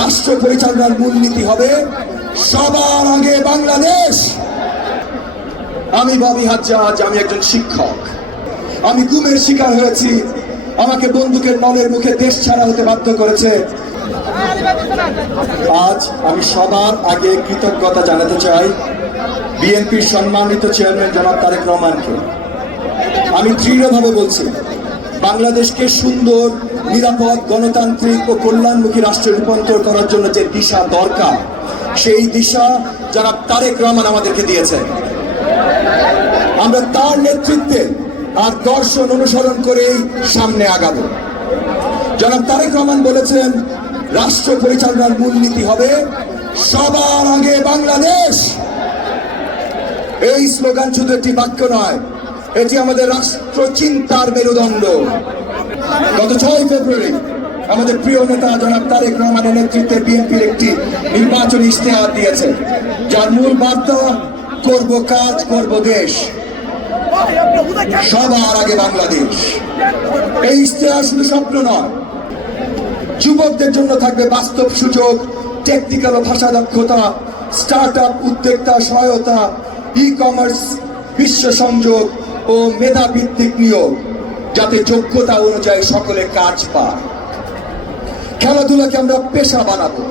রাষ্ট্র পরিচালনার মূলনীতি হবে সবার আগে বাংলাদেশ। আমি ববি হাজ্জাজ, আমি একজন শিক্ষক। আমি গুমের শিকার হয়েছি, আমাকে বন্দুকের নলের মুখে দেশ ছাড়া হতে বাধ্য করেছে। আজ আমি সবার আগে কৃতজ্ঞতা জানাতে চাই বিএনপির সম্মানিত চেয়ারম্যান জনাব তারেক রহমানকে। আমি দৃঢ়ভাবে বলছি, বাংলাদেশকে সুন্দর, নিরাপদ, গণতান্ত্রিক ও কল্যাণমুখী রাষ্ট্রে রূপান্তর করার জন্য যে দিশা দরকার, সেই দিশা জনাব তারেক রহমান আমাদেরকে দিয়েছেন। আমরা তার নেতৃত্বে আর দর্শন অনুসরণ করেই সামনে আগাবো। জনাব তারেক রহমান বলেছেন, রাষ্ট্র পরিচালনার মূলনীতি হবে সবার আগে বাংলাদেশ। এই স্লোগান শুধু একটি বাক্য নয়, এটি আমাদের রাষ্ট্র চিন্তার মেরুদণ্ড। গত 6 ফেব্রুয়ারি আমাদের প্রিয় নেতা জনাব তারেক রহমানের নেতৃত্বে বিএনপির একটি নির্বাচনী ইশতেহার দিয়েছে, যার মূল বার্তা করব কাজ, করব দেশ, সবার আগে বাংলাদেশ। এই ইশতেহার শুধু স্বপ্ন নয়, যুবকদের জন্য থাকবে বাস্তব সুযোগ, টেকনিক্যাল ও ভাষা দক্ষতা, স্টার্ট আপ উদ্যোক্তা সহায়তা, ই কমার্স, বিশ্ব সংযোগ ও মেধা ভিত্তিক নিয়োগ, যাতে যোগ্যতা অনুযায়ী সকলে কাজ পায়। খেলাধুলাকে আমরা পেশা বানাবো,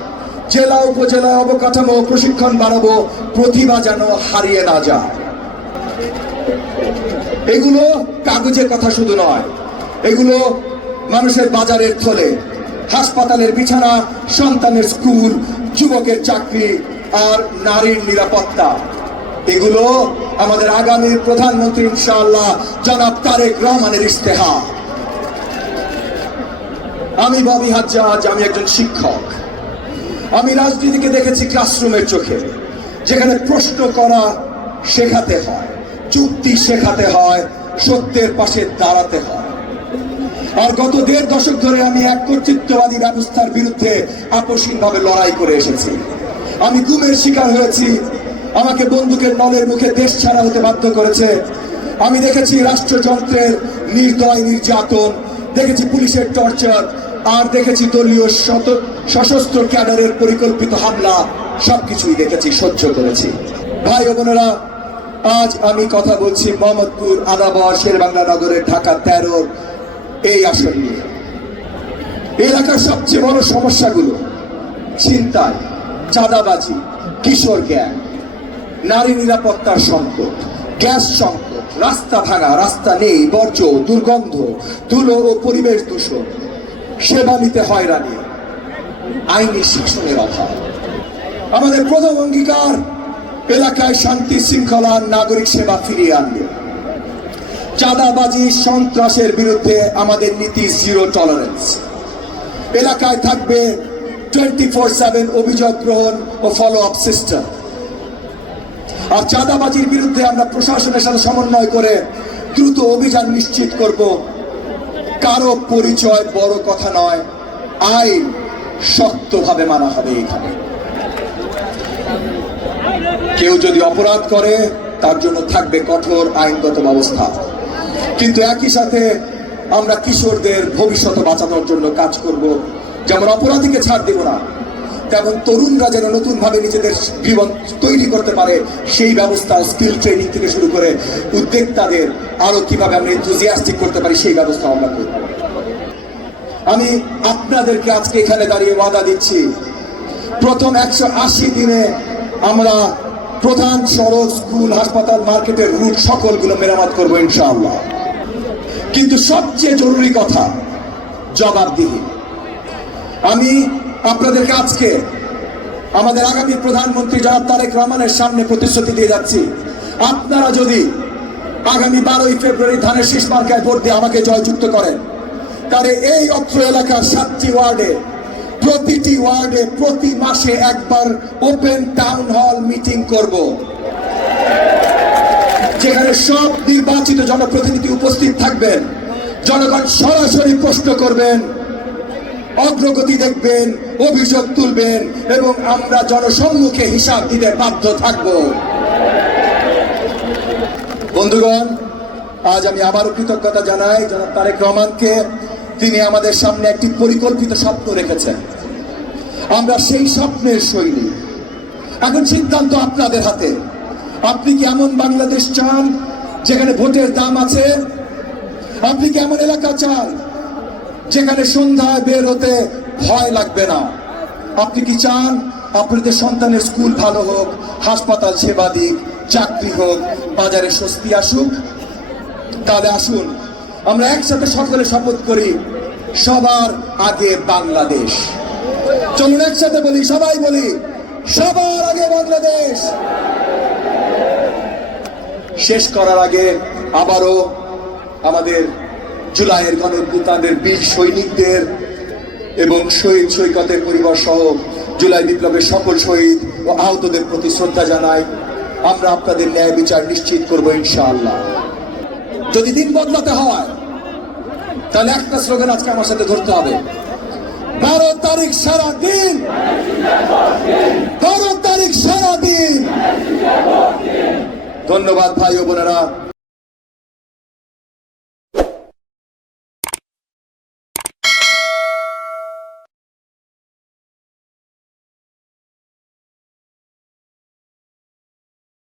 জেলা উপজেলায় অবকাঠামো প্রশিক্ষণ বাড়াবো, প্রতিভা যেন হারিয়ে না যায়। এগুলো কাগজের কথা শুধু নয়, এগুলো মানুষের বাজারের থলে, হাসপাতালের বিছানা, সন্তানের স্কুল, যুবকের চাকরি আর নারীর নিরাপত্তা। এগুলো আমাদের আগামীর প্রধানমন্ত্রী ইনশাআল্লাহ জনাব তারেক রহমানের ইশতেহার। আমি ববি হাজ্জাজ, আমি একজন শিক্ষক। আমি রাজনীতিকে দেখেছি ক্লাসরুমের চোখে, যেখানে প্রশ্ন করা শেখাতে হয়, যুক্তি শেখাতে হয়, সত্যের পাশে দাঁড়াতে হয়। আর গত 1.5 দশক ধরে আমি এক কর্তৃত্ববাদী ব্যবস্থার বিরুদ্ধে আপোষহীনভাবে লড়াই করে এসেছি। আমি গুমের শিকার হয়েছি, আমাকে বন্দুকের নলের মুখে দেশ ছাড়া হতে বাধ্য করেছে। আমি দেখেছি রাষ্ট্রযন্ত্রের নির্দয় নির্যাতন, দেখেছি পুলিশের টর্চার, আর দেখেছি দলীয় সশস্ত্র ক্যাডারের পরিকল্পিত হামলা। সবকিছুই দেখেছি, সহ্য করেছি। ভাই ও বোনেরা, আজ আমি কথা বলছি মোহাম্মদপুর, আদাবর, শেরেবাংলা নগরের ঢাকা 13 এই আসন নিয়ে। এলাকার সবচেয়ে বড় সমস্যাগুলো ছিনতাই, চাঁদাবাজি, কিশোর গ্যাং, নারী নিরাপত্তার সংকট, গ্যাস সংকট, রাস্তা ভাঙা, রাস্তা নেই, বর্জ্য, দুর্গন্ধ, ধুলো ও পরিবেশ দূষণ, সেবা নিতে হয়রানি, আইনি শাসনের অভাব। আমাদের প্রথম অঙ্গীকার এলাকায় শান্তি শৃঙ্খলা, নাগরিক সেবা ফিরিয়ে আনবে। চাঁদাবাজি, সন্ত্রাসের বিরুদ্ধে আমাদের নীতি জিরো টলারেন্স। এলাকায় থাকবে 24/7 অভিযোগ গ্রহণ ও ফলো আপ সিস্টেম। আর চাঁদাবাজির বিরুদ্ধে আমরা প্রশাসনের সাথে সমন্বয় করে দ্রুত অভিযান নিশ্চিত করব। কারো পরিচয় বড় কথা নয়, আইন শক্তভাবে মানা হবে। এখানে কেউ যদি অপরাধ করে তার জন্য থাকবে কঠোর আইনগত ব্যবস্থা। কিন্তু একই সাথে আমরা কিশোরদের ভবিষ্যৎ বাঁচানোর জন্য কাজ করব। যেমন অপরাধীকে ছাড় দেব না, তেমন তরুণরা যেন নতুন ভাবে নিজেদের জীবন তৈরি করতে পারে, সেই ব্যবস্থা, স্কিল ট্রেনিং থেকে শুরু করে উদ্যোক্তাদের আরো কিভাবে আমরা এনথুজিয়াস্টিক করতে পারি, সেই ব্যবস্থা আমরা করব। আমি আপনাদেরকে আজকে এখানে দাঁড়িয়ে ওয়াদা দিচ্ছি, প্রথম 180 দিনে আমরা প্রধান সড়ক, স্কুল, হাসপাতাল, মার্কেটের রুট সকলগুলো মেরামত করবো ইনশাআল্লাহ। কিন্তু সবচেয়ে জরুরি কথা, জবাবদিহি। আমি আপনাদেরকে আজকে আমাদের আগামী প্রধানমন্ত্রী জনাব তারেক রহমানের সামনে প্রতিশ্রুতি দিয়ে যাচ্ছি, আপনারা যদি আগামী 12ই ফেব্রুয়ারি ধানের শীষ মার্কায় ভোট দিয়ে আমাকে জয়যুক্ত করেন, তাহলে এই অত্র এলাকার 7টি ওয়ার্ডে, প্রতিটি ওয়ার্ডে প্রতি মাসে একবার ওপেন টাউন হল মিটিং করব, যেখানে সব নির্বাচিত জনপ্রতিনিধি উপস্থিত থাকবেন। জনগণ সরাসরি প্রশ্ন করবেন, অগ্রগতি দেখবেন, অভিযোগ তুলবেন এবং আমরা জনসম্মুখে হিসাব দিতে বাধ্য থাকব। বন্ধুগণ, আজ আমি আবারও কৃতজ্ঞতা জানাই জনাব তারেক রহমানকে। তিনি আমাদের সামনে একটি পরিকল্পিত স্বপ্ন রেখেছেন। আমরা সেই স্বপ্নের সৈনিক। এখন সিদ্ধান্ত আপনাদের হাতে। আপনি কি এমন বাংলাদেশ চান যেখানে ভোটের দাম আছে? আপনি কি এমন এলাকা চান যেখানে সন্ধ্যায় বের হতে ভয় লাগবে না? আপনি কি চান আপনাদের সন্তানের স্কুল ভালো হোক, হাসপাতাল সেবা দিক, চাকরি হোক, বাজারে স্বস্তি আসুক? তাহলে আসুন আমরা একসাথে সকলে শপথ করি, সবার আগে বাংলাদেশ। চলুন একসাথে বলি, সবাই বলি, সবার আগে বাংলাদেশ। শেষ করার আগে আবারও আমাদের জুলাইয়ের গণঅভ্যুত্থানের বীর সৈনিকদের এবং শহীদ সৈকতের পরিবার সহ জুলাই বিপ্লবের সকল শহীদ ও আহতদের প্রতি শ্রদ্ধা জানাই। আমরা আপনাদের ন্যায় বিচার নিশ্চিত করব ইনশাআল্লাহ। যদি দিন বদলাতে হয় তাহলে একটা স্লোগান আজকে আমার সাথে ধরতে হবে, 12 তারিখ সারা দিন, 12 তারিখ সারা দিন। ধন্যবাদ ভাই ও বোনেরা।